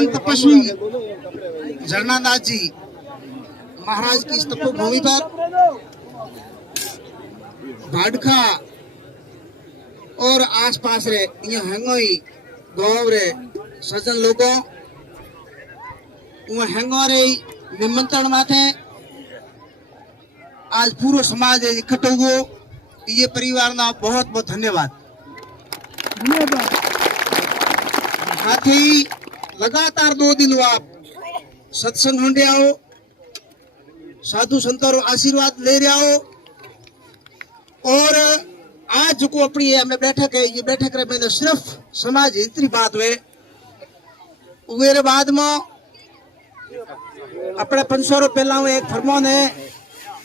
महान तपस्वी झरनादास जी महाराज की तपोभूमि पर भाडखा और आसपास रे ये हंगोई गांव रे सज्जन लोगों वो हंगो रे निमंत्रण माथे आज पूरा समाज इकट्ठो हुओ। ये परिवार ना बहुत बहुत धन्यवाद। साथ ही लगातार 2 दिन आप सत्संग होंगे आओ, साधु संतों आशीर्वाद ले रहे हो। और आज जो अपनी हमें बैठक है, ये बैठक रे मैंने सिर्फ समाज इतनी बात हुए उवेरे बाद में अपने 500 पहला एक फरमान है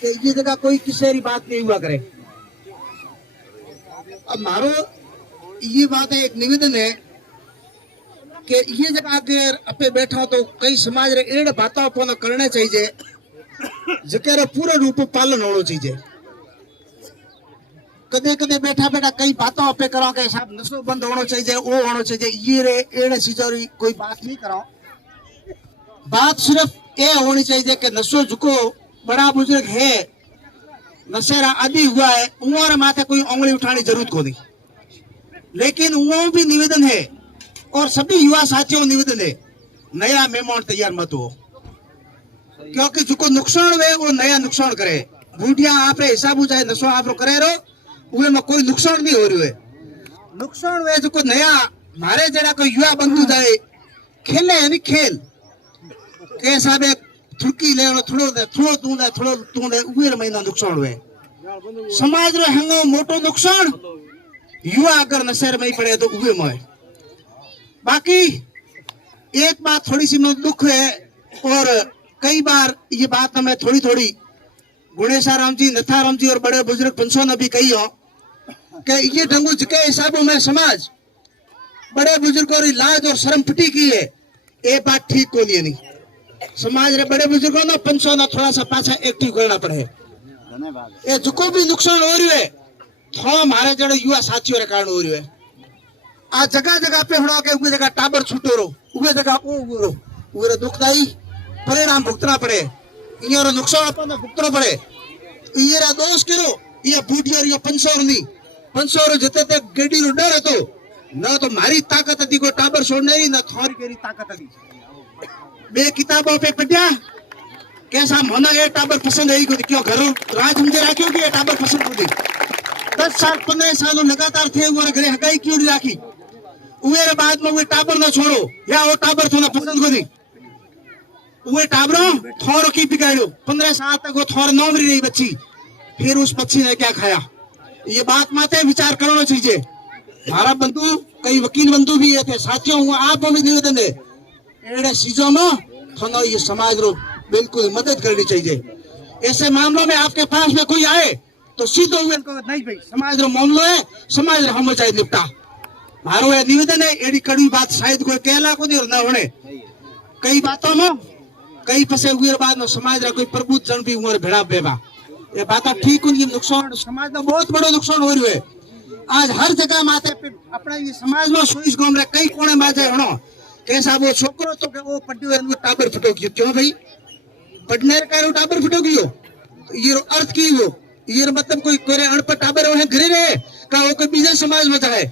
कि ये जगह कोई किसी की बात नहीं हुआ करे। अब मारो ये बात है, एक निवेदन है कि ये जगह अगर अपे बैठा तो कई समाज रे एड़ बातों पर करने चाहिए जके पूरे रूप पालन होना चाहिए। कदे कदे बैठा बैठा कई बातों पे करो के साहब नशो बंद होना चाहिए, वो होना चाहिए, ये रे एड़े चीजों कोई बात नहीं करो। बात सिर्फ ये होनी चाहिए कि नशो जुको बड़ा बुजुर्ग है, नशेरा आदि हुआ है, उम्र माथे कोई उंगली उठाने जरूरत को नहीं। लेकिन वो भी निवेदन है और सभी युवा साथियों को निवेदन है, नया मेहमान तैयार मत हो, क्योंकि जो नुकसान हुए वो नया नुकसान करे। बूढ़िया आप हिसाब चाहे नशो आप करे रहो उहे में कोई नुकसान नहीं हो रही है। नुकसान हुए जो नया मारे जरा कोई युवा बंधु जाए खेले यानी खेल कैसा बे थुड़की ले थोड़ो थोड़ो तू दे उहे महीना नुकसान हुए। समाज रो हंगो मोटो नुकसान युवा अगर नशेर में ही पड़े तो उहे में। बाकी एक बात थोड़ी सी मुझे दुख है और कई बार ये बात हमें थोड़ी थोड़ी गुणेशाराम जी, नथाराम जी और बड़े बुजुर्ग पंचों ने भी कही हो कि ये ढंगू के हिसाबों में समाज बड़े बुजुर्गों की लाज और शर्म फटी की है, ये बात ठीक को नहीं। समाज रे बड़े बुजुर्गों ने पंचों ने थोड़ा सा पाछा एक्टिव करना पड़े। ये जो भी नुकसान हो रही है थोड़ा हमारे जड़े युवा साथियों के कारण हो रही है। आज जगह जगह पे हो के उस जगह टाबर छूटो रो, उस जगह वो दुखदाई परिणाम भुगतना पड़े, ये नुकसान अपन भुगतना पड़े। ये दोष करो ये बूढ़िया ये 500 नहीं 500 जिते तक गेडी रो डर तो न तो मारी ताकत थी को टाबर छोड़ने ना थोड़ी केरी ताकत थी। बे किताबों पे पढ़िया कैसा मना ये टाबर पसंद है को क्यों घर राज समझे राखियो कि ये टाबर पसंद को दी 10 साल 15 साल लगातार थे वो घरे हगाई क्यों नहीं राखी। उवेरे बाद में वो टाबर ना छोड़ो या वो टाबर थोड़ा पसंद को दी वो टाबरों थोरो की बिगाड़ो 15 साल तक वो थोर नौमरी रही बच्ची, फिर उस बच्ची ने क्या खाया। ये बात माते विचार करना चाहिए। हमारा बंधु कई वकील बंधु भी ये थे साथियों, हुआ आप भी निवेदन है एड़े चीजों में थोड़ा ये समाज रो बिल्कुल मदद करनी चाहिए। ऐसे मामलों में आपके पास में कोई आए तो सीधो हुए नहीं भाई समाज रो मामलो है, समाज रो हम चाहिए निपटा। मारो ये निवेदन है, एड़ी कड़वी बात शायद कोई कहला को नहीं ना होने कई बातों में कई फंसे हुए बाद में समाज रा कोई प्रबुद्ध जन भी उम्र भेड़ा बेबा ये बात ठीक हुई। नुकसान समाज का बहुत बड़ो नुकसान हो रही है। आज हर जगह माथे अपने ये समाज में सोईस गांव रे कई कोने माथे हणो कैसा वो छोकरो तो के वो पड्यो है टाबर फटो गयो। क्यों भाई पढ़ने रे कारण टाबर फटो गयो तो ये अर्थ की वो ये मतलब कोई कोरे अनपढ़ टाबर है घरे रहे का वो कोई बीजे समाज में जाए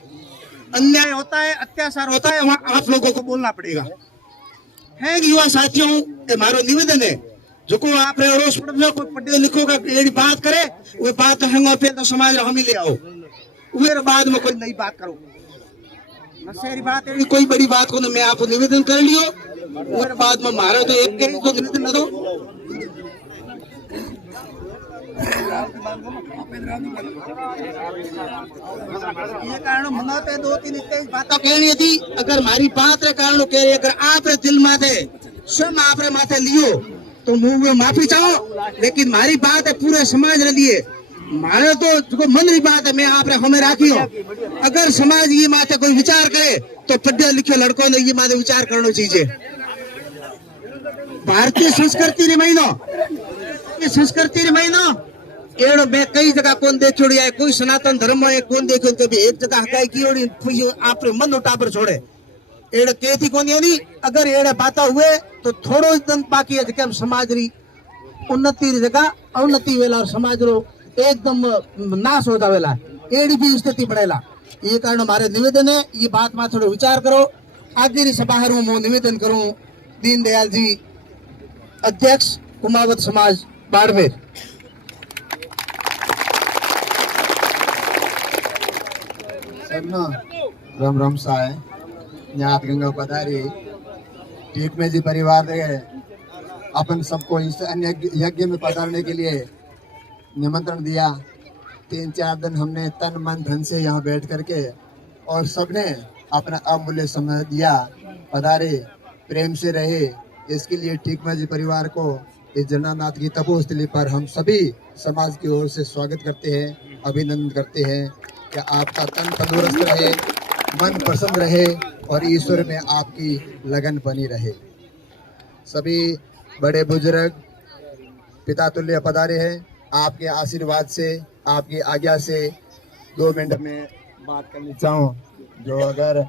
अन्याय होता है, अत्याचार होता है, वहां आप लोगों को बोलना पड़ेगा। है युवा साथियों हमारो निवेदन है जो को आप अड़ोस पड़ोस में कोई पढ़े लिखो का एड़ी बात करे वो बात हंगो पे तो समाज हम ही ले आओ उवेर बाद में कोई नई बात करो नशेरी बात एड़ी कोई बड़ी बात को मैं आपको निवेदन कर लियो उवेर बाद में मारो तो एक के तो निवेदन न दो। ये कारण मनाते 2-3 इतनी बातों कहनी थी अगर हमारी बात रे कारण कह अगर आप रे दिल माथे स्वयं आप रे माथे लियो तो मुंह माफी चाहो, लेकिन हमारी बात है पूरे समाज रे लिए मारे तो जो मन री बात है मैं आप रे हमें राखियो। अगर समाज ये माथे कोई विचार करे तो पढ़े लिखे लड़कों ने ये माथे विचार करना चाहिए। भारतीय संस्कृति रे महीनो एड़ो मैं कई जगह कौन देख छोड़ी है कोई सनातन धर्म में कौन देखो कभी एक जगह हकाई की ओड़ी आप मन उठा पर छोड़े एड़े केती कोनी होनी अगर एड़े बाता हुए तो थोड़ो दिन बाकी है जके समाज री उन्नति री जगह अवनति वेला और समाज रो एकदम नाश हो जावेला एड़ी भी स्थिति बढ़ेला। ये कारण हमारे निवेदन है ये बात में थोड़ो विचार करो। आगे री सभा रू मैं निवेदन करूं दीनदयाल जी अध्यक्ष कुमावत समाज बाड़मेर। सबना राम राम साय न्यात गंगा पधारी टीक में जी परिवार ने अपन सबको इस अन्य यज्ञ में पधारने के लिए निमंत्रण दिया। 3-4 दिन हमने तन मन धन से यहाँ बैठ करके और सबने अपना अमूल्य समय दिया, पधारे, प्रेम से रहे। इसके लिए टीकमा जी परिवार को इस जगन्नाथ की तपोस्थली पर हम सभी समाज की ओर से स्वागत करते हैं, अभिनंदन करते हैं कि आपका तन तंदुरुस्त रहे, मन प्रसन्न रहे और ईश्वर में आपकी लगन बनी रहे। सभी बड़े बुजुर्ग पिता तुल्य पधारे हैं। आपके आशीर्वाद से, आपकी आज्ञा से 2 मिनट में बात करनी चाहूँ। जो अगर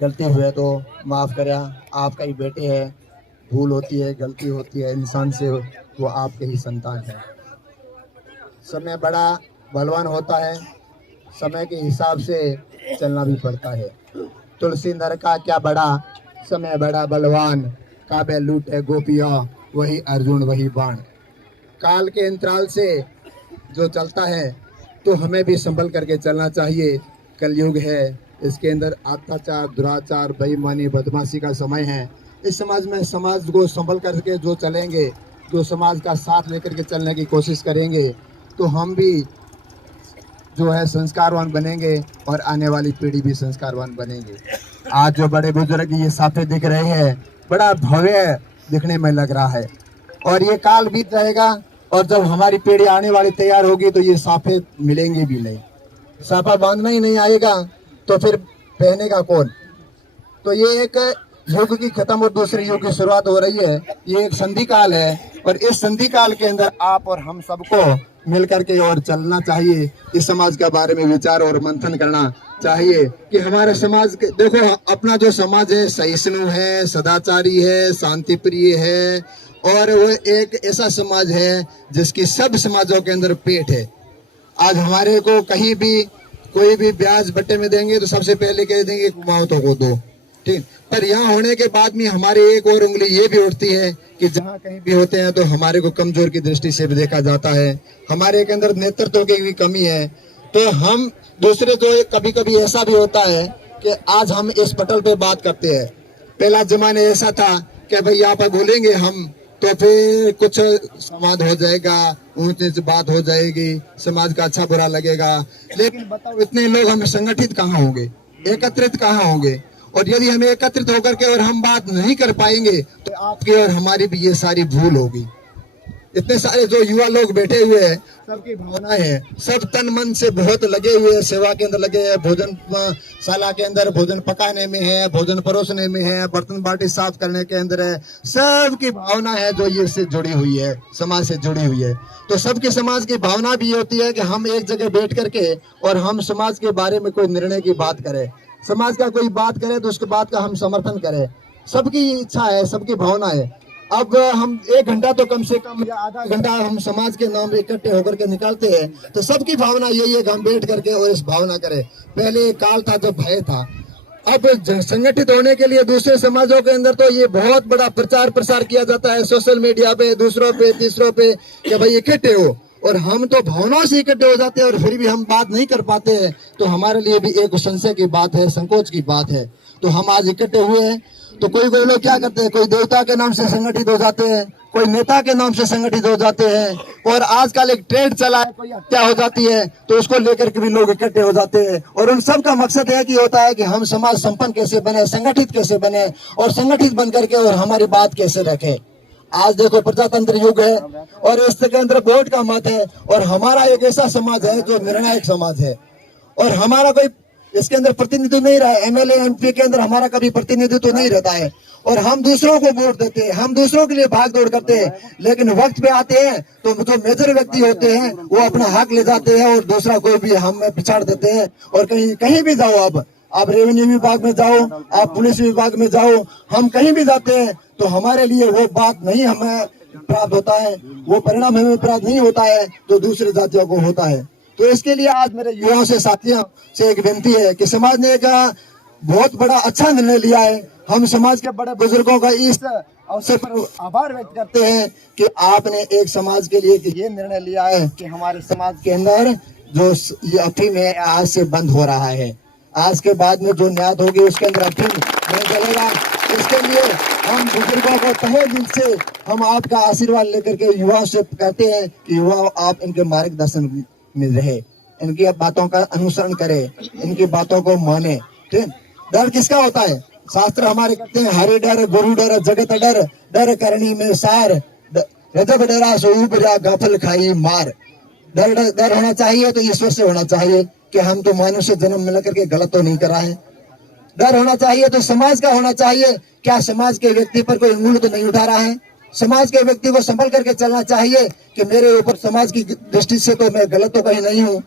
गलती हुए तो माफ़ करें, आपका ही बेटे है, भूल होती है, गलती होती है इंसान से, वो आपके ही संतान है। समय बड़ा बलवान होता है, समय के हिसाब से चलना भी पड़ता है। तुलसी नर का क्या बड़ा, समय बड़ा बलवान, काबे लूटे गोपिया, वही अर्जुन वही बाण। काल के अंतराल से जो चलता है तो हमें भी संभल करके चलना चाहिए। कलयुग है, इसके अंदर अत्याचार, दुराचार, बेईमानी, बदमाशी का समय है। इस समाज में समाज को संभल करके जो चलेंगे, जो समाज का साथ लेकर के चलने की कोशिश करेंगे तो हम भी जो है संस्कारवान बनेंगे और आने वाली पीढ़ी भी संस्कारवान बनेंगे। आज जो बड़े बुजुर्ग ये साफे दिख रहे हैं, बड़ा भव्य दिखने में लग रहा है और ये काल बीत रहेगा और जब हमारी पीढ़ी आने वाली तैयार होगी तो ये साफे मिलेंगे भी नहीं। साफा बांधना ही नहीं आएगा तो फिर पहनेगा कौन। तो ये एक युग की खत्म और दूसरे युग की शुरुआत हो रही है। ये एक संधि काल है और इस संधि काल के अंदर आप और हम सबको मिलकर के और चलना चाहिए। इस समाज के बारे में विचार और मंथन करना चाहिए कि हमारे समाज के, देखो अपना जो समाज है सहिष्णु है, सदाचारी है, शांति प्रिय है और वो एक ऐसा समाज है जिसकी सब समाजों के अंदर पेट है। आज हमारे को कहीं भी कोई भी ब्याज बट्टे में देंगे तो सबसे पहले कह देंगे कुमावतों को दो, ठीक। पर यहाँ होने के बाद में हमारी एक और उंगली ये भी उठती है कि जहाँ कहीं भी होते हैं तो हमारे को कमजोर की दृष्टि से भी देखा जाता है। हमारे के अंदर नेतृत्व की भी कमी है। तो हम दूसरे को कभी कभी ऐसा भी होता है कि आज हम इस पटल पे बात करते हैं। पहला जमाने ऐसा था कि भाई यहाँ पर बोलेंगे हम तो फिर कुछ संवाद हो जाएगा, ऊंच नीच बात हो जाएगी, समाज का अच्छा बुरा लगेगा। लेकिन बताओ इतने लोग हम संगठित कहाँ होंगे, एकत्रित कहाँ होंगे। और यदि हम एकत्रित होकर के और हम बात नहीं कर पाएंगे तो आपकी और हमारी भी ये सारी भूल होगी। इतने सारे जो युवा लोग बैठे हुए हैं, सबकी भावनाएं हैं, सब तन मन से बहुत लगे हुए हैं, सेवा के अंदर लगे हैं, भोजन शाला के अंदर भोजन पकाने में है, भोजन परोसने में है, बर्तन बाटी साफ करने के अंदर है। सबकी भावना है जो ये से जुड़ी हुई है, समाज से जुड़ी हुई है। तो सबकी समाज की भावना भी होती है कि हम एक जगह बैठ करके और हम समाज के बारे में कोई निर्णय की बात करें, समाज का कोई बात करे तो उसके बात का हम समर्थन करें। सबकी इच्छा है, सबकी भावना है। अब हम 1 घंटा तो कम से कम या आधा घंटा हम समाज के नाम इकट्ठे होकर के निकालते हैं तो सबकी भावना यही है कि हम बैठ करके और इस भावना करें। पहले एक काल था जब भय था, अब संगठित होने के लिए दूसरे समाजों के अंदर तो ये बहुत बड़ा प्रचार प्रसार किया जाता है सोशल मीडिया पे, दूसरों पे, तीसरों पे कि भाई इकट्ठे हो। और हम तो भावनाओं से इकट्ठे हो जाते हैं और फिर भी हम बात नहीं कर पाते हैं। तो हमारे लिए भी एक संशय की बात है, संकोच की बात है। तो हम आज इकट्ठे हुए हैं तो कोई कोई लोग क्या करते हैं, कोई देवता के नाम से संगठित हो जाते हैं, कोई नेता के नाम से संगठित हो जाते हैं। और आजकल एक ट्रेंड चला है, कोई हत्या हो जाती है तो उसको लेकर के भी लोग इकट्ठे हो जाते हैं। और उन सब का मकसद है कि होता है कि हम समाज संपन्न कैसे बने, संगठित कैसे बने और संगठित बन करके और हमारी बात कैसे रखें। आज देखो प्रजातंत्र युग है और इसके अंदर वोट का मत है और हमारा एक ऐसा समाज है जो निर्णायक समाज है और हमारा कोई इसके अंदर प्रतिनिधित्व नहीं रहा है। एमएलए एमपी के अंदर हमारा कभी प्रतिनिधित्व नहीं रहता है और हम दूसरों को वोट देते हैं, हम दूसरों के लिए भाग दौड़ करते हैं। लेकिन वक्त पे आते हैं तो जो मेजर व्यक्ति होते हैं वो अपना हक ले जाते हैं और दूसरा कोई भी हम में पिछाड़ देते हैं। और कहीं कहीं भी जाओ, आप रेवेन्यू विभाग में जाओ, आप पुलिस विभाग में जाओ, हम कहीं भी जाते हैं तो हमारे लिए वो बात नहीं हमें प्राप्त होता है, वो परिणाम हमें प्राप्त नहीं होता है जो दूसरे जातियों को होता है। तो इसके लिए आज मेरे युवाओं से, साथियों से एक विनती है कि समाज ने एक बहुत बड़ा अच्छा निर्णय लिया है। हम समाज के बड़े बुजुर्गों का इस अवसर पर आभार व्यक्त करते हैं कि आपने एक समाज के लिए ये निर्णय लिया है कि हमारे समाज के अंदर जो ये अफीम है आज से बंद हो रहा है। आज के बाद में जो न्याय होगी उसके अंदर अफीम नहीं चलेगा। इसके लिए हम बुजुर्गों को तहे दिल से हम आपका आशीर्वाद लेकर के युवाओं से कहते हैं कि युवा आप इनके मार्गदर्शन में रहे, इनकी बातों का अनुसरण करे, इनकी बातों को माने। ठीक, डर किसका होता है? शास्त्र हमारे कहते हैं हरे डर गुरु डर जगत डर, डर करनी में सार, रजब डरा सो उपजा गाफल खाई मार। डर होना चाहिए तो ईश्वर से होना चाहिए कि हम तो मनुष्य जन्म मिला करके गलत तो नहीं करा है। डर होना चाहिए तो समाज का होना चाहिए, क्या समाज के व्यक्ति पर कोई अंगुली तो नहीं उठा रहा है। समाज के व्यक्ति को संभल करके चलना चाहिए कि मेरे ऊपर समाज की दृष्टि से तो मैं गलत तो कहीं नहीं हूँ।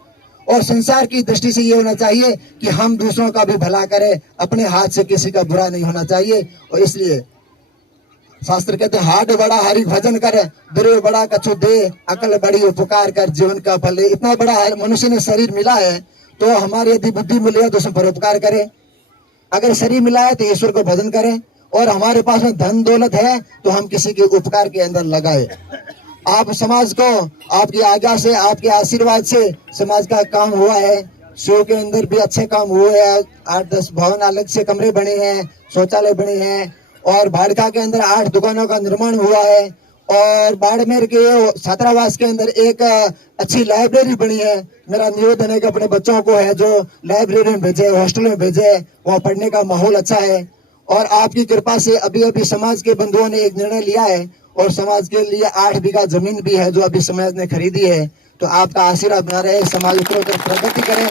और संसार की दृष्टि से ये होना चाहिए कि हम दूसरों का भी भला करें, अपने हाथ से किसी का बुरा नहीं होना चाहिए। और इसलिए शास्त्र कहते हैं हाड बड़ा हरि भजन कर, दुर्य बड़ा कछु दे, अकल बड़ी उपकार कर जीवन का फल दे। इतना बड़ा मनुष्य ने शरीर मिला है तो हमारी यदि बुद्धि मिली है तो उसमें परोपकार करें। अगर शरीर मिला है तो ईश्वर को भजन करें। और हमारे पास में धन दौलत है तो हम किसी के उपकार के अंदर लगाए। आप समाज को आपकी आज्ञा से, आपके आशीर्वाद से समाज का काम हुआ है। शो के अंदर भी अच्छे काम हुए हैं। 8-10 भवन अलग से कमरे बने हैं, शौचालय बने हैं। और भाड़का के अंदर 8 दुकानों का निर्माण हुआ है। और बाड़मेर के छात्रावास के अंदर एक अच्छी लाइब्रेरी बनी है। मेरा निवेदन है कि अपने बच्चों को है जो लाइब्रेरी में भेजे, हॉस्टल में भेजे, वहाँ पढ़ने का माहौल अच्छा है। और आपकी कृपा से अभी अभी समाज के बंधुओं ने एक निर्णय लिया है और समाज के लिए 8 बीघा जमीन भी है जो अभी समाज ने खरीदी है। तो आपका आशीर्वाद बना रहे, समाज उत्तरोत्तर प्रगति करे।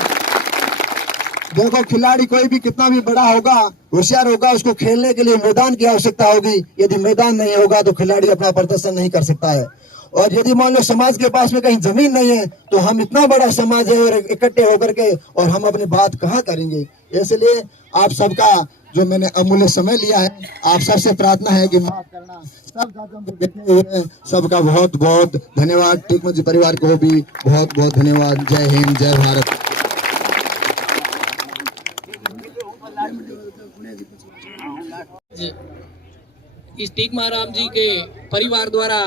देखो, खिलाड़ी कोई भी कितना भी बड़ा होगा, होशियार होगा, उसको खेलने के लिए मैदान की आवश्यकता होगी। यदि मैदान नहीं होगा तो खिलाड़ी अपना प्रदर्शन नहीं कर सकता है। और यदि मान लो समाज के पास में कहीं जमीन नहीं है तो हम इतना बड़ा समाज है और इकट्ठे होकर के और हम अपनी बात कहाँ करेंगे। इसलिए आप सबका जो मैंने अमूल्य समय लिया है, आप सबसे प्रार्थना है कि माफ करना। सब जातियों पर बैठे हुए सबका बहुत बहुत धन्यवाद। टेकमजी परिवार को भी बहुत बहुत धन्यवाद। जय हिंद, जय भारत। इस टीकमाराम जी के परिवार द्वारा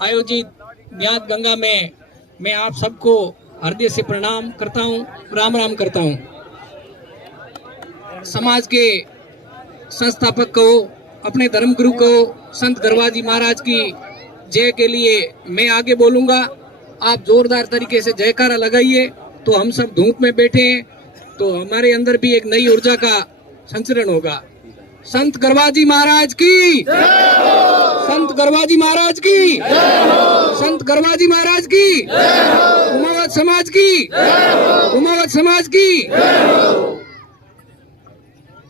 आयोजित ज्ञात गंगा में मैं आप सबको हृदय से प्रणाम करता हूँ, राम राम करता हूँ। समाज के संस्थापक को, अपने धर्मगुरु को, संत गरवाजी महाराज की जय के लिए मैं आगे बोलूँगा। आप जोरदार तरीके से जयकारा लगाइए। तो हम सब धूप में बैठे हैं तो हमारे अंदर भी एक नई ऊर्जा का संचरण होगा। संत गरवाजी महाराज की, संत गरवाजी महाराज की, संत गरवाजी महाराज की, उमावत समाज की, उमावत समाज की।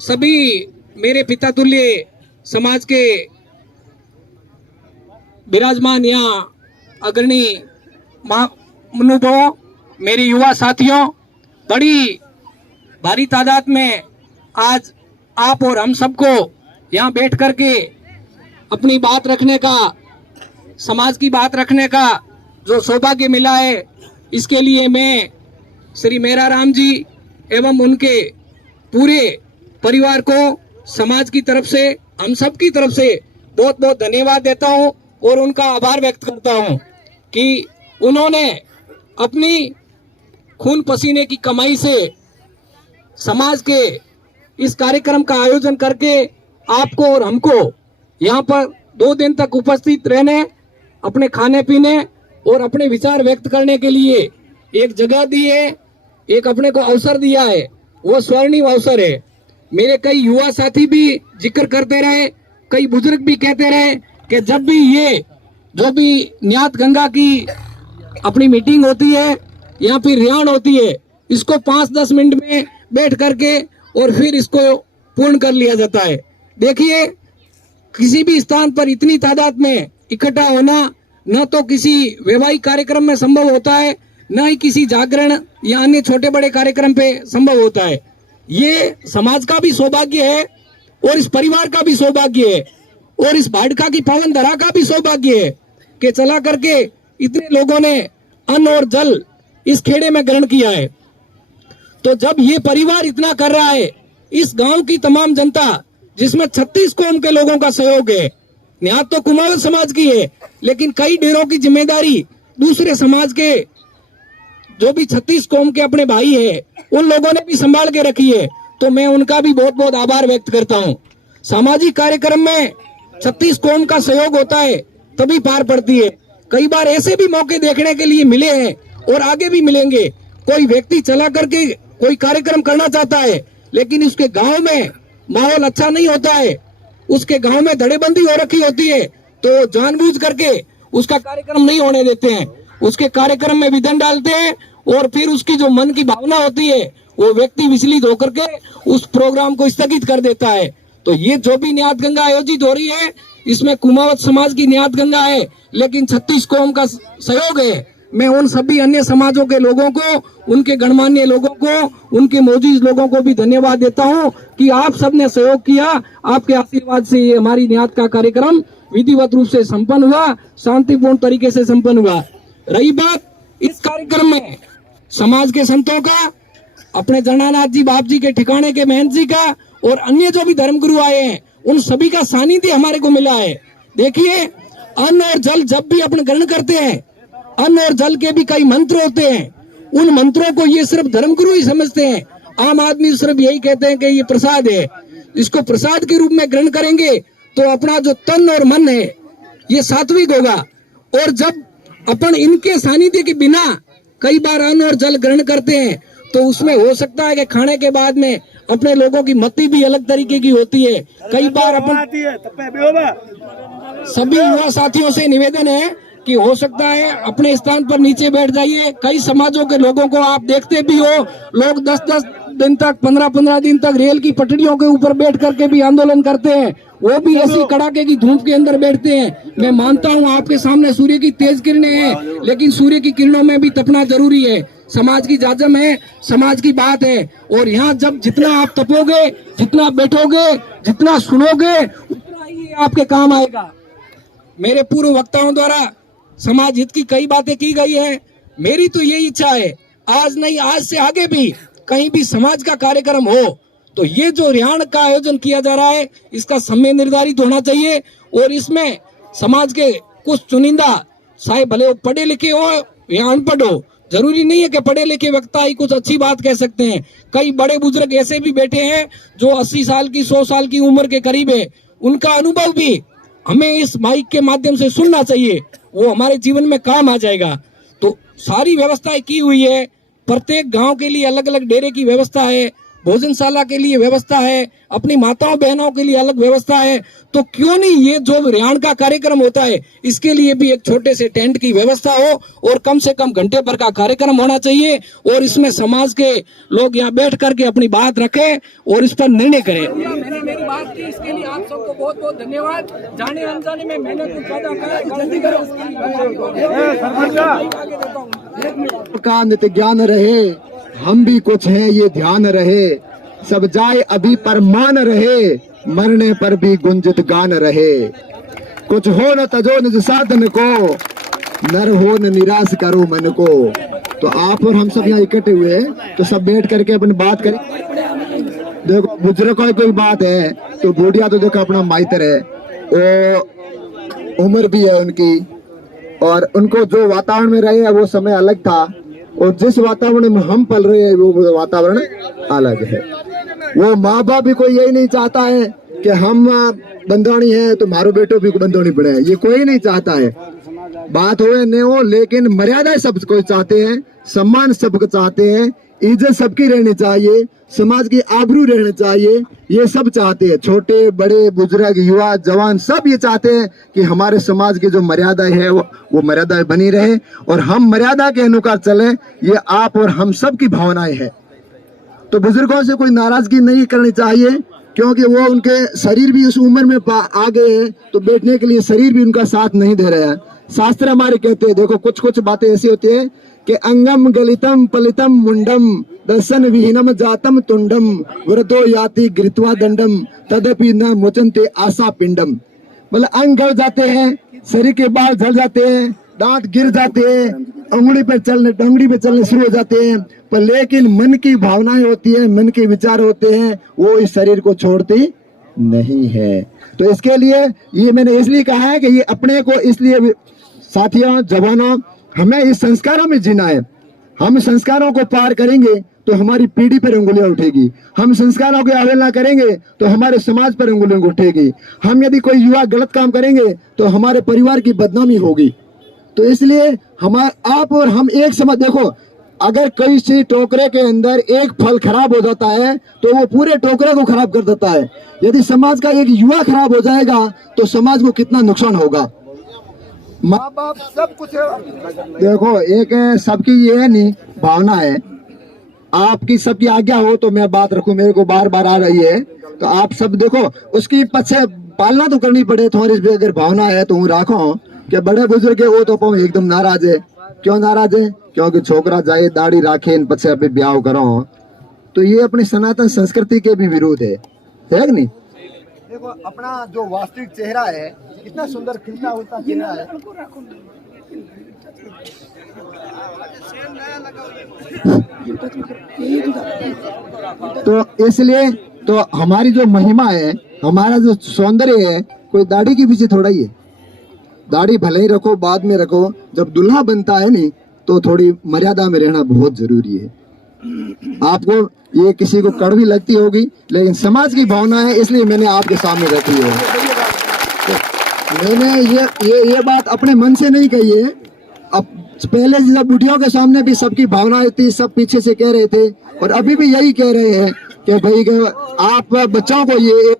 सभी मेरे पिता तुल्य समाज के विराजमान यहाँ अग्रणी महानुभावों, मेरे युवा साथियों, बड़ी भारी तादाद में आज आप और हम सबको यहाँ बैठ करके अपनी बात रखने का, समाज की बात रखने का जो सौभाग्य मिला है, इसके लिए मैं श्री मेरा राम जी एवं उनके पूरे परिवार को समाज की तरफ से, हम सब की तरफ से बहुत बहुत धन्यवाद देता हूँ और उनका आभार व्यक्त करता हूँ कि उन्होंने अपनी खून पसीने की कमाई से समाज के इस कार्यक्रम का आयोजन करके आपको और हमको यहाँ पर 2 दिन तक उपस्थित रहने, अपने खाने पीने और अपने विचार व्यक्त करने के लिए एक जगह दी है, एक अपने को अवसर दिया है। वो स्वर्णिम अवसर है। मेरे कई युवा साथी भी जिक्र करते रहे, कई बुजुर्ग भी कहते रहे कि जब भी ये जो भी न्यात गंगा की अपनी मीटिंग होती है या फिर रियान होती है, इसको 5-10 मिनट में बैठ करके और फिर इसको पूर्ण कर लिया जाता है। देखिए, किसी भी स्थान पर इतनी तादाद में इकट्ठा होना न तो किसी वैवाहिक कार्यक्रम में संभव होता है, न ही किसी जागरण या अन्य छोटे बड़े कार्यक्रम पे संभव होता है। ये समाज का भी सौभाग्य है और इस परिवार का भी सौभाग्य है और इस भाड़का की पावन धरा का भी सौभाग्य है कि चला करके इतने लोगों ने अन्न और जल इस खेड़े में ग्रहण किया है। तो जब ये परिवार इतना कर रहा है, इस गांव की तमाम जनता जिसमें 36 कौम के लोगों का सहयोग है, यहाँ तो कुमावत समाज की है, लेकिन कई डेरों की जिम्मेदारी दूसरे समाज के जो भी 36 कौम के अपने भाई है उन लोगों ने भी संभाल के रखी है। तो मैं उनका भी बहुत बहुत आभार व्यक्त करता हूँ। सामाजिक कार्यक्रम में 36 कौम का सहयोग होता है तभी पार पड़ती है। कई बार ऐसे भी मौके देखने के लिए मिले हैं और आगे भी मिलेंगे। कोई व्यक्ति चला करके कोई कार्यक्रम करना चाहता है लेकिन उसके गांव में माहौल अच्छा नहीं होता है, उसके गांव में धड़ेबंदी हो रखी होती है, तो जानबूझ करके उसका कार्यक्रम नहीं होने देते हैं, उसके कार्यक्रम में विघ्न डालते हैं और फिर उसकी जो मन की भावना होती है वो व्यक्ति विचलित होकर के उस प्रोग्राम को स्थगित कर देता है। तो ये जो भी न्यात गंगा आयोजित हो रही है इसमें कुमावत समाज की न्यात गंगा है, लेकिन 36 कौम का सहयोग है। मैं उन सभी अन्य समाजों के लोगों को, उनके गणमान्य लोगों को, उनके मौजूद लोगों को भी धन्यवाद देता हूं कि आप सबने सहयोग किया। आपके आशीर्वाद से ये हमारी न्यात का कार्यक्रम विधिवत रूप से संपन्न हुआ, शांतिपूर्ण तरीके से संपन्न हुआ। रही बात इस कार्यक्रम में समाज के संतों का, अपने जनानाथ जी बाप जी के ठिकाने के महंत जी का और अन्य जो भी धर्मगुरु आए हैं उन सभी का सानिध्य हमारे को मिला है। देखिए, अन्न और जल जब भी अपन ग्रहण करते हैं, अन्न और जल के भी कई मंत्र होते हैं, उन मंत्रों को ये सिर्फ धर्मगुरु ही समझते हैं। आम आदमी सिर्फ यही कहते हैं कि ये प्रसाद है, इसको प्रसाद के रूप में ग्रहण करेंगे तो अपना जो तन और मन है ये सात्विक होगा। और जब अपन इनके सानिध्य के बिना कई बार अन्न और जल ग्रहण करते हैं तो उसमें हो सकता है कि खाने के बाद में अपने लोगों की मति भी अलग तरीके की होती है। कई बार अपन सभी युवा साथियों से निवेदन है कि हो सकता है अपने स्थान पर नीचे बैठ जाइए। कई समाजों के लोगों को आप देखते भी हो, लोग 10-10 दिन तक, 15-15 दिन तक रेल की पटरियों के ऊपर बैठ करके भी आंदोलन करते हैं, वो भी ऐसी कड़ाके की धूप के अंदर बैठते हैं। मैं मानता हूं आपके सामने सूर्य की तेज किरणें हैं, लेकिन सूर्य की किरणों में भी तपना जरूरी है। समाज की जाजम है, समाज की बात है, और यहाँ जब जितना आप तपोगे, जितना बैठोगे, जितना सुनोगे, उतना ही आपके काम आएगा। मेरे पूर्व वक्ताओं द्वारा समाज हित की कई बातें की गई है। मेरी तो यही इच्छा है, आज नहीं आज से आगे भी कहीं भी समाज का कार्यक्रम हो तो ये जो रियाण का आयोजन किया जा रहा है इसका समय निर्धारित होना चाहिए और इसमें समाज के कुछ चुनिंदा, चाहे भले वो पढ़े लिखे हो या अनपढ़ हो, जरूरी नहीं है कि पढ़े लिखे वक्ता ही कुछ अच्छी बात कह सकते हैं। कई बड़े बुजुर्ग ऐसे भी बैठे हैं जो 80 साल की, 100 साल की उम्र के करीब है, उनका अनुभव भी हमें इस माइक के माध्यम से सुनना चाहिए, वो हमारे जीवन में काम आ जाएगा। तो सारी व्यवस्थाएं की हुई है, प्रत्येक गांव के लिए अलग अलग डेरे की व्यवस्था है, भोजनशाला के लिए व्यवस्था है, अपनी माताओं बहनों के लिए अलग व्यवस्था है। तो क्यों नहीं ये जो रियाण का कार्यक्रम होता है इसके लिए भी एक छोटे से टेंट की व्यवस्था हो और कम से कम घंटे भर का कार्यक्रम होना चाहिए और इसमें समाज के लोग यहाँ बैठ करके अपनी बात रखें और इस पर निर्णय करें। मैंने मेरी बात की, इसके लिए आप सबको बहुत बहुत धन्यवाद। जाने अनजाने में मैंने कुछ ज्यादा जल्दी करो का नित्य ज्ञान रहे, हम भी कुछ हैं ये ध्यान रहे, सब जाए अभी पर मान रहे, मरने पर भी गुंजित गान रहे। कुछ हो न तजो निज साधन को, नर हो न निराश करो मन को। तो आप और हम सब यहाँ इकट्ठे हुए तो सब बैठ करके अपनी बात करें। देखो बुजुर्गों की कोई बात है तो बूढ़िया तो देखो अपना माइतर है, वो उम्र भी है उनकी, और उनको जो वातावरण में रहे वो समय अलग था और जिस वातावरण में हम पल रहे हैं वो वातावरण अलग है। वो माँ बाप भी कोई यही नहीं चाहता है कि हम बंदौनी है तो मारो बेटो भी बंदौनी पड़े, ये कोई नहीं चाहता है। बात हो या नहीं हो, लेकिन मर्यादा सब कोई चाहते हैं, सम्मान सबको चाहते हैं, इज्जत सबकी रहनी चाहिए, समाज की आबरू रहनी चाहिए, ये सब चाहते हैं। छोटे बड़े बुजुर्ग युवा जवान सब ये चाहते हैं कि हमारे समाज की जो मर्यादा है वो मर्यादा बनी रहे और हम मर्यादा के अनुसार चलें। ये आप और हम सब की भावनाएं हैं। तो बुजुर्गों से कोई नाराजगी नहीं करनी चाहिए क्योंकि वो उनके शरीर भी उस उम्र में आ गए हैं तो बैठने के लिए शरीर भी उनका साथ नहीं दे रहा है। शास्त्र हमारे कहते हैं, देखो कुछ कुछ बातें ऐसी होती है कि अंगम गलितम पलितम मुंडम दर्शन विहीनम जातम तुंडम वृद्धो याति गृत्वा दंडम तदपि न मुचनते आशा पिंडम। मतलब अंग गल जाते हैं, शरीर के बाल झड़ जाते हैं, दांत गिर जाते हैं, डंगड़ी पे चलने शुरू हो जाते हैं, पर लेकिन मन की भावनाएं होती है, मन के विचार होते हैं, वो इस शरीर को छोड़ती नहीं है। तो इसके लिए ये मैंने इसलिए कहा है कि ये अपने को, इसलिए साथियों जवानों, हमें इस संस्कारों में जीना है। हम संस्कारों को पार करेंगे तो हमारी पीढ़ी पर उंगलियां उठेगी, हम संस्कारों की अवहेलना करेंगे तो हमारे समाज पर उंगलियां उठेगी, हम यदि कोई युवा गलत काम करेंगे तो हमारे परिवार की बदनामी होगी। तो इसलिए आप और हम एक समझ, देखो अगर कोई सी टोकरे के अंदर एक फल खराब हो जाता है तो वो पूरे टोकरे को खराब कर देता है। यदि समाज का एक युवा खराब हो जाएगा तो समाज को कितना नुकसान होगा। माँ बाप सब कुछ देखो, एक सबकी ये है नहीं भावना है, आपकी सबकी आज्ञा हो तो मैं बात रखूं, मेरे को बार बार आ रही है तो आप सब देखो, उसकी पीछे पालना तो करनी पड़े। थोड़ी भी अगर भावना है तो राखो कि बड़े बुजुर्ग है वो तो पाऊं एकदम नाराज है। क्यों नाराज है? क्योंकि छोकरा जाए दाढ़ी राखे इन पीछे अभी ब्याह करो, तो ये अपनी सनातन संस्कृति के भी विरोध है कि नहीं। देखो अपना जो वास्तविक चेहरा है कितना सुंदर खिलता हुआ चेहरा है। तो इसलिए तो हमारी जो महिमा है, हमारा जो सौंदर्य है, कोई दाढ़ी के पीछे थोड़ा ही है। दाढ़ी भले ही रखो, बाद में रखो, जब दुल्हा बनता है नहीं तो थोड़ी मर्यादा में रहना बहुत जरूरी है। आपको ये किसी को कड़वी लगती होगी, लेकिन समाज की भावना है इसलिए मैंने आपके सामने रखी है। तो मैंने ये बात अपने मन से नहीं कही है। अब पहले जब बुढ़ियों के सामने भी सबकी भावनाएं थी, सब पीछे से कह रहे थे, और अभी भी यही कह रहे हैं कि भाई आप बच्चों को ये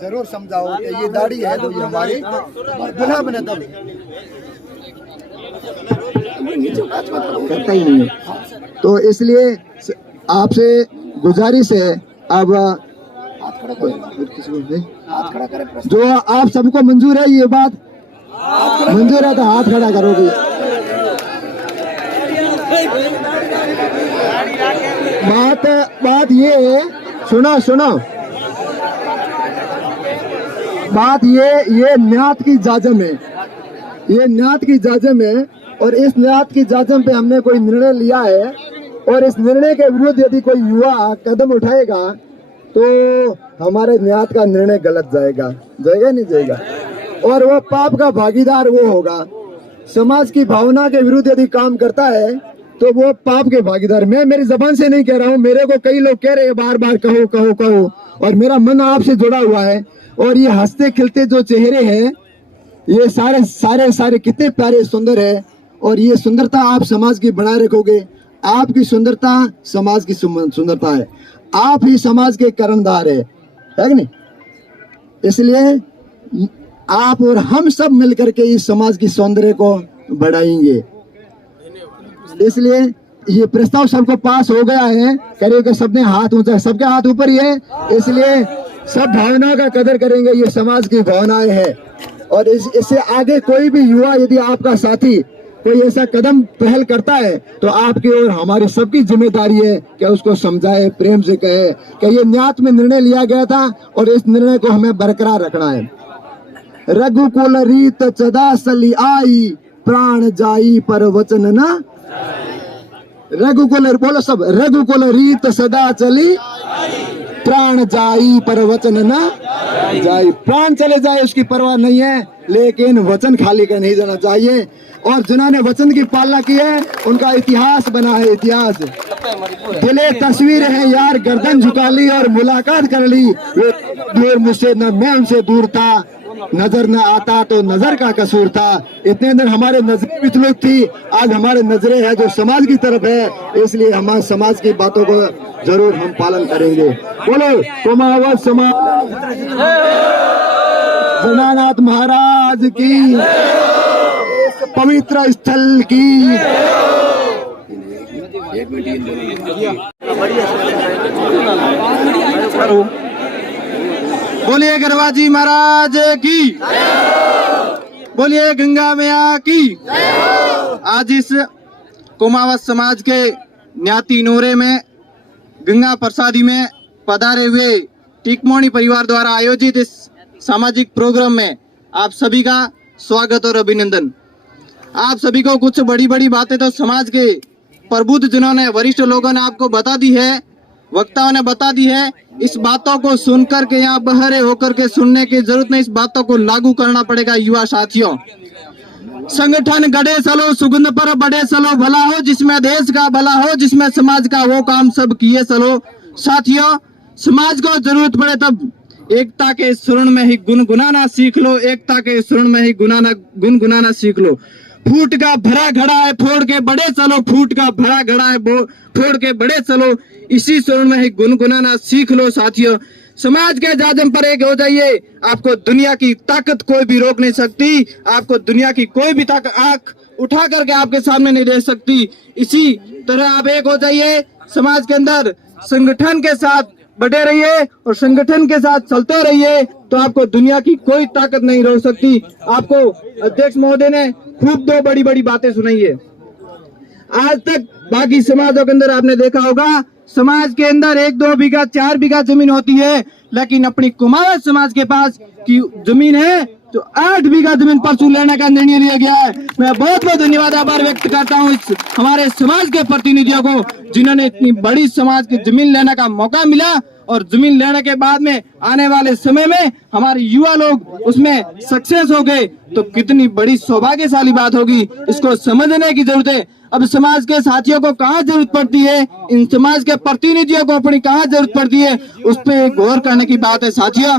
जरूर समझाओ कि ये दाढ़ी है तो ये हमारी दुल्हा बने, तब करता ही नहीं है। तो इसलिए आपसे गुजारिश है, अब जो आप सबको मंजूर है, ये बात मंजूर है तो हाथ खड़ा करोगे। बात ये है, सुनो बात ये न्यात की जाजम है, ये न्यात की जाजम है, और इस न्यात की जाजम पे हमने कोई निर्णय लिया है, और इस निर्णय के विरुद्ध यदि कोई युवा कदम उठाएगा तो हमारे न्यात का निर्णय गलत जाएगा नहीं जाएगा, और वो पाप का भागीदार वो होगा। समाज की भावना के विरुद्ध यदि काम करता है तो वो पाप के भागीदार। मैं मेरी जबान से नहीं कह रहा हूँ, मेरे को कई लोग कह रहे हैं बार बार कहो, और मेरा मन आपसे जुड़ा हुआ है। और ये हंसते खिलते जो चेहरे हैं, ये सारे कितने प्यारे सुंदर है, और ये सुंदरता आप समाज की बनाए रखोगे। आपकी सुंदरता समाज की सुंदरता है, आप ही समाज के कर्णधार है कि नहीं। इसलिए आप और हम सब मिलकर के इस समाज की सौंदर्य को बढ़ाएंगे। इसलिए ये प्रस्ताव सबको पास हो गया है, करिए सबने हाथ ऊंचा, सबके हाथ ऊपर ही है। इसलिए सब भावनाओं का कदर करेंगे, ये समाज की भावनाएं है। और इससे आगे कोई भी युवा, यदि आपका साथी कोई ऐसा कदम पहल करता है तो आपकी और हमारी सबकी जिम्मेदारी है कि उसको समझाए, प्रेम से कहे कि ये न्यात में निर्णय लिया गया था और इस निर्णय को हमें बरकरार रखना है। रघुकुल रीत चदा सली आई, प्राण जाई पर वचन न। रघुकुल बोलो सब, रघुकुल रीत सदा चली, प्राण जाई पर वचन न जाई। प्राण चले जाए उसकी परवाह नहीं है, लेकिन वचन खाली का नहीं जाना चाहिए। और जिन्होंने वचन की पालना की है उनका इतिहास बना है, इतिहास। दिले तस्वीर है यार, गर्दन झुका ली और मुलाकात कर ली। वे दूर मुझसे न मैं उनसे दूर था, नजर न आता तो नजर का कसूर था। इतने दिन हमारे नजरें विचलित थी, आज हमारे नजरें है जो समाज की तरफ है। इसलिए हमारे समाज की बातों को जरूर हम पालन करेंगे। बोलो कुमावत समाज जनानाथ महाराज की, पवित्र स्थल की। बोलिए गरवाजी महाराज की, बोलिए गंगा मैया की। आज इस कुमावत समाज के न्याती नोरे में गंगा प्रसादी में पधारे हुए टिकमोनी परिवार द्वारा आयोजित इस सामाजिक प्रोग्राम में आप सभी का स्वागत और अभिनंदन। आप सभी को कुछ बड़ी बड़ी बातें तो समाज के प्रबुद्ध जिन्होंने वरिष्ठ लोगों ने आपको बता दी है, वक्ताओं ने बता दी है। इस बातों को सुनकर के यहाँ बहरे होकर के सुनने की जरूरत नहीं, इस बातों को लागू करना पड़ेगा। युवा साथियों, संगठन गढ़े चलो सुगंध पर बढ़े चलो, भला हो जिसमें देश का भला हो, जिसमें समाज का वो काम सब किए चलो। साथियों, समाज को जरूरत पड़े तब एकता के सुरण में ही गुनगुनाना सीख लो, एकता के सुरण में ही गुनगुनाना सीख लो। फूट का भरा घड़ा है फोड़ के बड़े चलो, फूट का भरा घड़ा है फोड़ के बड़े चलो, इसी सुरण में ही गुनगुनाना सीख लो। साथियों, समाज के जाजम पर एक हो जाइए, आपको दुनिया की ताकत कोई भी रोक नहीं सकती, आपको दुनिया की कोई भी ताकत आंख उठा करके आपके सामने नहीं रह सकती। इसी तरह आप एक हो जाइए, समाज के अंदर संगठन के साथ बढ़े रहिए और संगठन के साथ चलते रहिए, तो आपको दुनिया की कोई ताकत नहीं रोक सकती। आपको अध्यक्ष महोदय ने खूब दो बड़ी बड़ी बातें सुनाई है। आज तक बाकी समाजों के अंदर आपने देखा होगा, समाज के अंदर 1, 2 बीघा 4 बीघा जमीन होती है, लेकिन अपनी कुमावत समाज के पास की जमीन है तो 8 बीघा जमीन परसों लेने का निर्णय लिया गया है। मैं बहुत बहुत धन्यवाद आभार व्यक्त करता हूँ इस हमारे समाज के प्रतिनिधियों को, जिन्होंने इतनी बड़ी समाज की जमीन लेने का मौका मिला, और जमीन लेने के बाद में आने वाले समय में हमारे युवा लोग उसमें सक्सेस हो गए, तो कितनी बड़ी सौभाग्यशाली बात होगी। इसको समझने की जरूरत है। अब समाज के साथियों को कहाँ जरूरत पड़ती है, इन समाज के प्रतिनिधियों को अपनी कहाँ जरूरत पड़ती है, उस पर गौर करने की बात है। साथियों,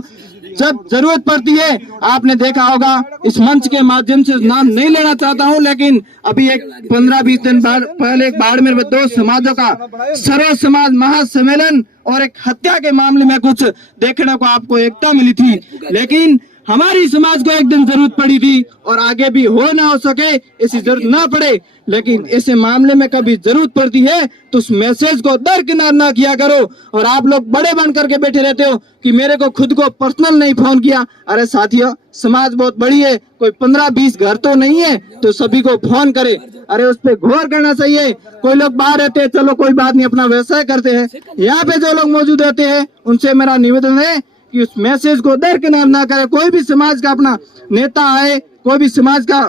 जब जरूरत पड़ती है, आपने देखा होगा, इस मंच के माध्यम से नाम नहीं लेना चाहता हूं, लेकिन अभी एक 15-20 दिन पहले एक बाड़मेर में 2 समाजों का सर्व समाज महासम्मेलन और एक हत्या के मामले में कुछ देखने को आपको एकता मिली थी, लेकिन हमारी समाज को एक दिन जरूरत पड़ी थी, और आगे भी हो ना हो सके ऐसी जरूरत ना पड़े, लेकिन ऐसे मामले में कभी जरूरत पड़ती है तो उस मैसेज को दरकिनार ना किया करो। और आप लोग बड़े बन करके बैठे रहते हो कि मेरे को खुद को पर्सनल नहीं फोन किया। अरे साथियों, समाज बहुत बड़ी है, कोई 15-20 घर तो नहीं है तो सभी को फोन करे। अरे उस पर गौर करना चाहिए। कोई लोग बाहर रहते हैं, चलो कोई बात नहीं, अपना व्यवसाय करते हैं। यहाँ पे जो लोग मौजूद रहते हैं उनसे मेरा निवेदन है कि उस मैसेज को दरकिनार ना करे। कोई भी समाज का अपना नेता आए, कोई भी समाज का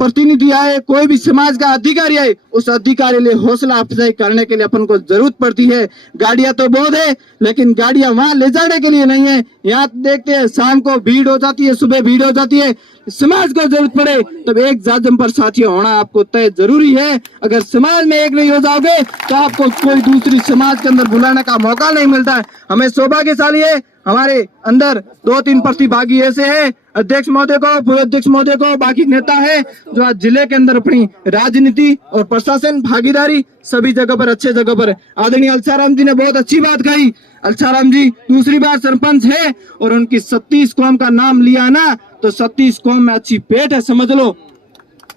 प्रतिनिधि आए, कोई भी समाज का अधिकारी आए, उस अधिकारी लिए हौसला अफजाई करने के लिए अपन को जरूरत पड़ती है। गाड़ियां तो बहुत है, लेकिन गाड़ियां वहां ले जाने के लिए नहीं है। यहाँ देखते हैं शाम को भीड़ हो जाती है, सुबह भीड़ हो जाती है। समाज को जरूरत पड़े तब एक जाजम पर साथियों होना आपको तय जरूरी है। अगर समाज में एक नहीं हो जाओगे तो आपको कोई दूसरी समाज के अंदर बुलाने का मौका नहीं मिलता है। हमें सौभाग्यशाली है, हमारे अंदर 2-3 प्रतिभागी ऐसे हैं, अध्यक्ष महोदय को, पूर्व अध्यक्ष महोदय को, बाकी नेता है जो आज जिले के अंदर अपनी राजनीति और प्रशासन भागीदारी सभी जगह पर अच्छे जगह पर। आदरणीय अलसाराम जी ने बहुत अच्छी बात कही। अलसाराम जी दूसरी बार सरपंच है और उनकी 36 कौम का नाम लिया ना, तो 36 कौम में अच्छी पेट है, समझ लो।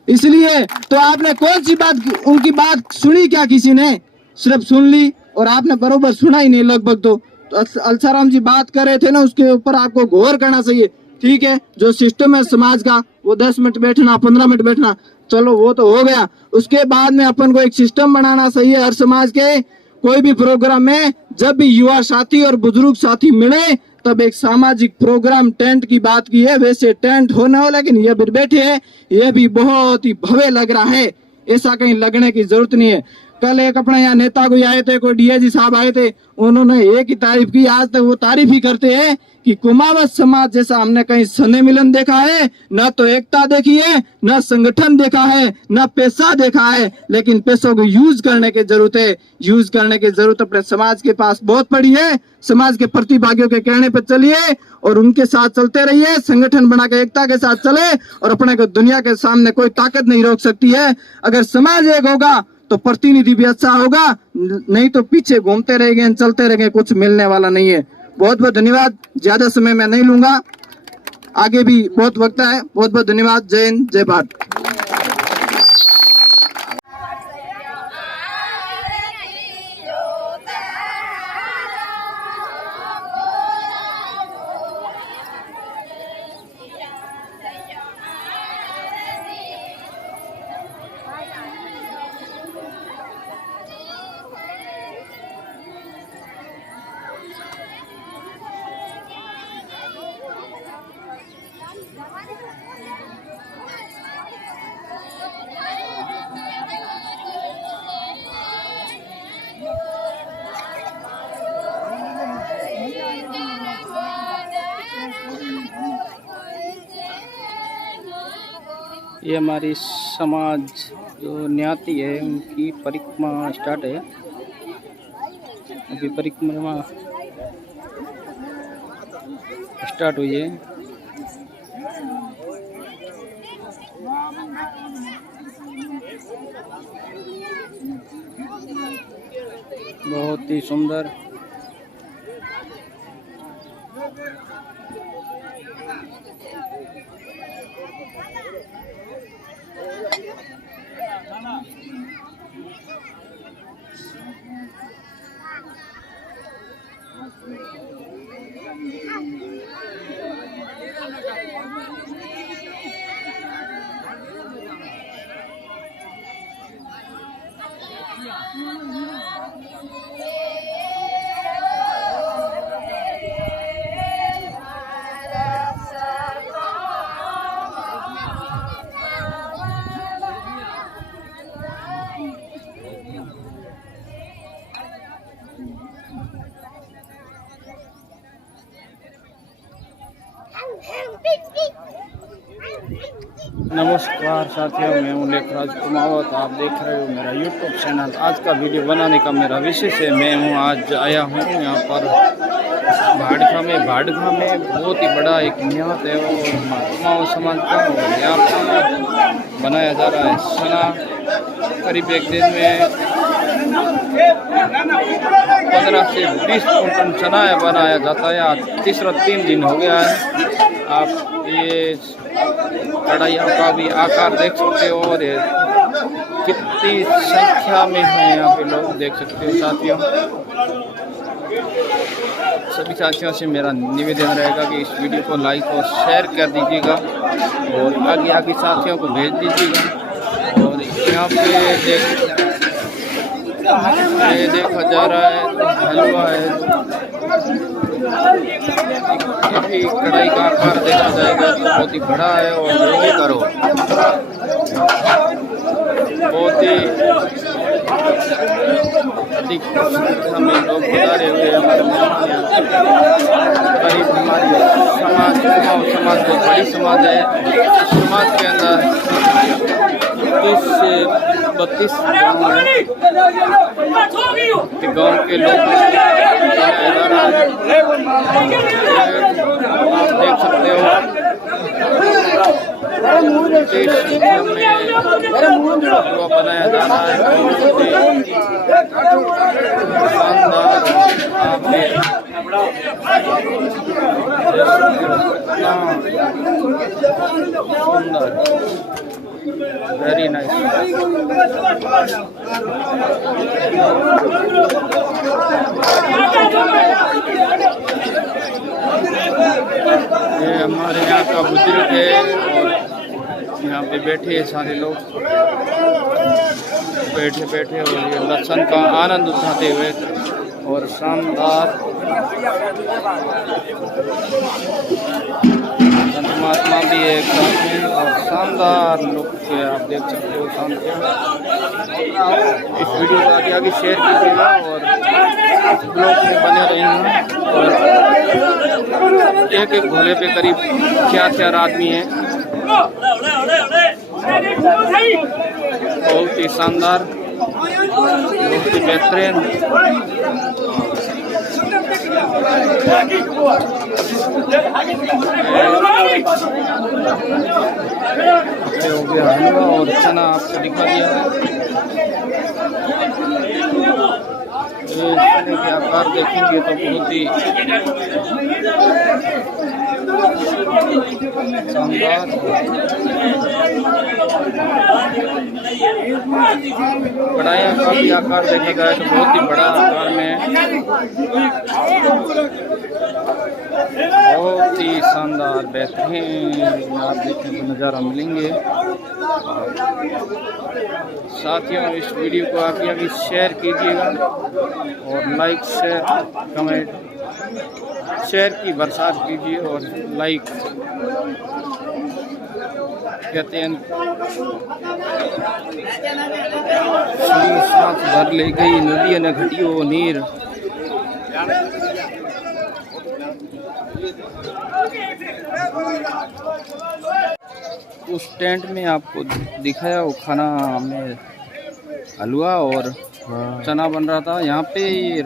इसलिए तो आपने कौन सी बात, उनकी बात सुनी क्या किसी ने? सिर्फ सुन ली, और आपने बरोबर सुना ही नहीं लगभग। तो अलसाराम जी बात कर रहे थे ना, उसके ऊपर आपको गौर करना चाहिए। ठीक है, जो सिस्टम है समाज का, वो 10 मिनट बैठना, 15 मिनट बैठना, चलो वो तो हो गया। उसके बाद में अपन को एक सिस्टम बनाना चाहिए हर समाज के। कोई भी प्रोग्राम में जब भी युवा साथी और बुजुर्ग साथी मिले, तब एक सामाजिक प्रोग्राम टेंट की बात की है, वैसे टेंट होना हो, लेकिन ये भी बैठे हैं, ये भी बहुत ही भव्य लग रहा है। ऐसा कहीं लगने की जरूरत नहीं है। कल एक अपने यहाँ नेता कोई आए थे, कोई डीआईजी साहब आए थे, उन्होंने एक ही तारीफ की, आज तक वो तारीफ ही करते हैं कि कुमावत समाज जैसा हमने कहीं सने मिलन देखा है, न तो एकता देखी है, न संगठन देखा है, न पैसा देखा है, लेकिन पैसों को यूज करने की जरूरत है। यूज करने की जरूरत अपने समाज के पास बहुत पड़ी है। समाज के प्रतिभागियों के कहने पर चलिए और उनके साथ चलते रहिए, संगठन बना के एकता के साथ चले, और अपने को दुनिया के सामने कोई ताकत नहीं रोक सकती है। अगर समाज एक होगा तो प्रतिनिधि भी अच्छा होगा, नहीं तो पीछे घूमते रहेंगे, चलते रहेंगे, कुछ मिलने वाला नहीं है। बहुत बहुत धन्यवाद, ज्यादा समय मैं नहीं लूंगा, आगे भी बहुत वक्त है। बहुत बहुत धन्यवाद। जय हिंद, जय भारत। ये हमारी समाज जो न्याती है उनकी परिक्रमा स्टार्ट है। अभी परिक्रमा स्टार्ट हुई है। बहुत ही सुंदर। नमस्कार साथियों, मैं हूं लेखराज कुमावत। आप देख रहे हो मेरा यूट्यूब चैनल। आज का वीडियो बनाने का मेरा विशेष है, मैं हूं आज आया हूं यहां पर भाड़खा में बहुत ही बड़ा एक न्यात है और कुमाऊं समाज का, और यहाँ पर बनाया जा रहा है सना। करीब एक दिन में 15 से 20 कुंटल चना बनाया जाता है। आज तीसरा 3 दिन हो गया है। आप ये कढ़ाइयों का भी आकार देख सकते हो और कितनी संख्या में है यहाँ पे लोग देख सकते हो। साथियों, सभी साथियों से मेरा निवेदन रहेगा कि इस वीडियो को लाइक और शेयर कर दीजिएगा और आगे साथियों को भेज दीजिएगा। और यहाँ पे ये देखा जा रहा है हलवा है, ये कढ़ाई का आकार देखा जाएगा कि बहुत ही बड़ा है और ये करो बहुत ही अधिक हमें लोग पधारे हुए हमारे मेहमान करीब हमारी समाज बहुत बड़ी समाज है। समाज के अंदर 30 से 32 गाँव है। गाँव के लोग आप देख सकते हो बनाया जा रहा है। सुंदर, वेरी नाइस। ये हमारे यहाँ का बुजुर्ग है और यहाँ पे बैठे हैं सारे लोग बैठे और ये लहसुन का आनंद उठाते हुए और शानदार महात्मा भी है एक साथ में और शानदार लुक है। आप देख सकते हो शानदार। इस वीडियो को आगे शेयर कीजिएगा और इस ब्लॉग में बने रहेंगे। और एक घोड़े पे करीब 4 आदमी हैं। बहुत ही शानदार, बहुत ही बेहतरीन। हो गया हलवा और चना आपको दिखा दिया है। चने के आकार देखेंगे तो बहुत ही शानदार। कढ़ाइयाँ का भी आकार देखा जाए तो बहुत ही बड़ा आकार में है। बहुत ही शानदार बेहतरीन आप देखने को नज़ारा मिलेंगे। साथियों, इस वीडियो को आप आगे शेयर कीजिएगा और लाइक शेयर कमेंट शेयर की बरसात कीजिए और लाइक कहते हैं सांस भर ले गई नदी न घटियो नीर। उस टेंट में आपको दिखाया वो खाना में हलवा और चना बन रहा था। यहाँ पे ये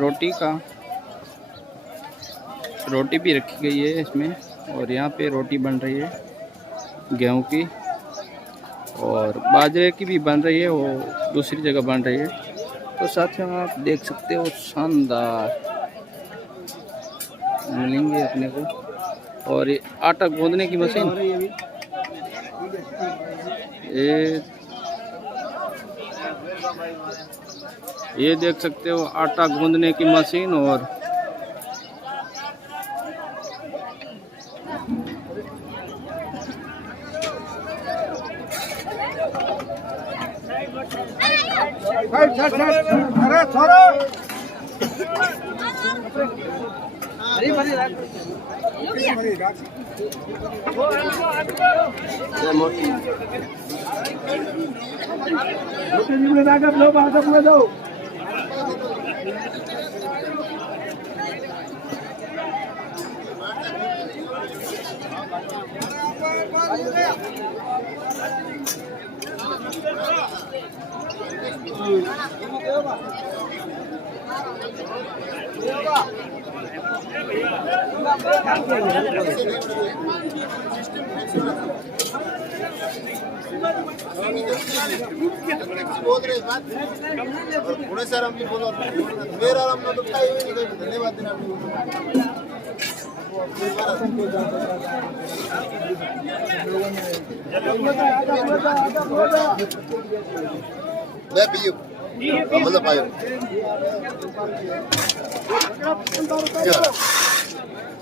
रोटी भी रखी गई है इसमें, और यहाँ पे रोटी बन रही है गेहूं की, और बाजरे की भी बन रही है, वो दूसरी जगह बन रही है। तो साथियों आप देख सकते हो शानदार मिलेंगे अपने को। और ये आटा गूंदने की मशीन, ये देख सकते हो आटा गूंदने की मशीन। और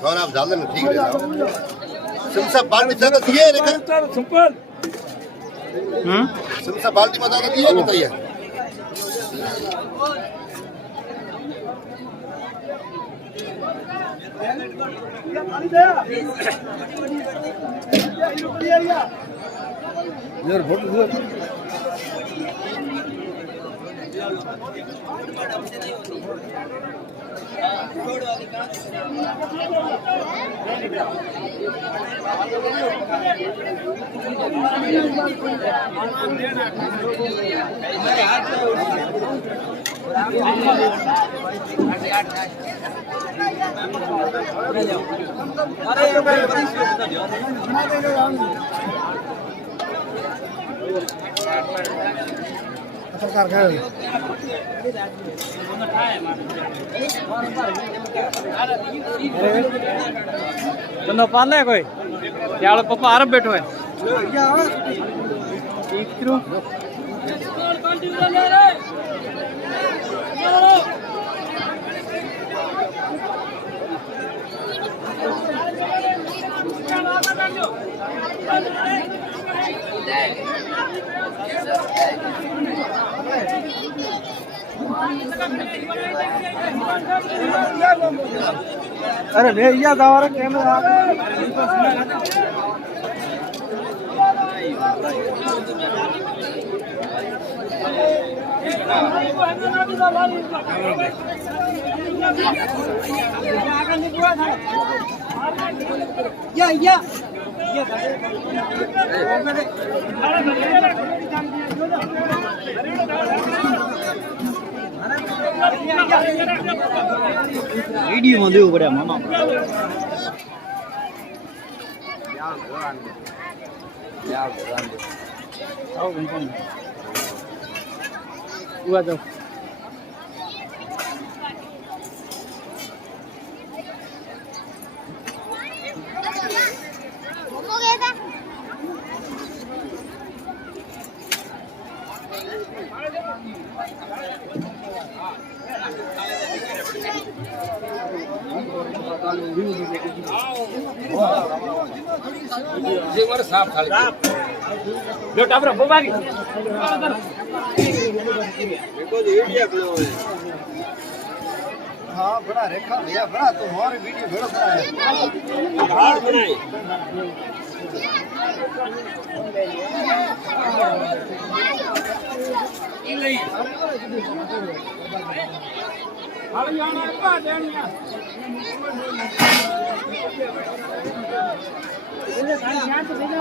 और आप डाल देना, ठीक है। सिमसा बाल्टी ज्यादा दिए सिमसा बाल्टी में ज्यादा दिए, बताइए। चंदो पाल है कोई यार पप्पा आरब बैठो है अरे भैया दावा कैमरा या वीडियो में देव पड़ा मामा हुआ जाओ जो टाबर बोबागी देखो वीडियो बनो है। हां बड़ा रेखा भैया बड़ा तो और वीडियो बड़ा है हां बनाई इले हां जाना का देनिया इले यहां तो भेजा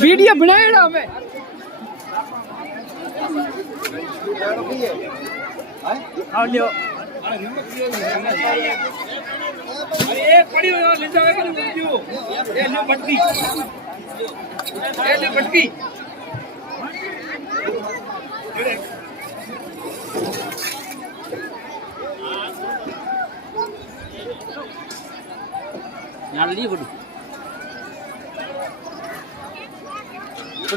वीडियो बनाएगा हमें यहाँ लिए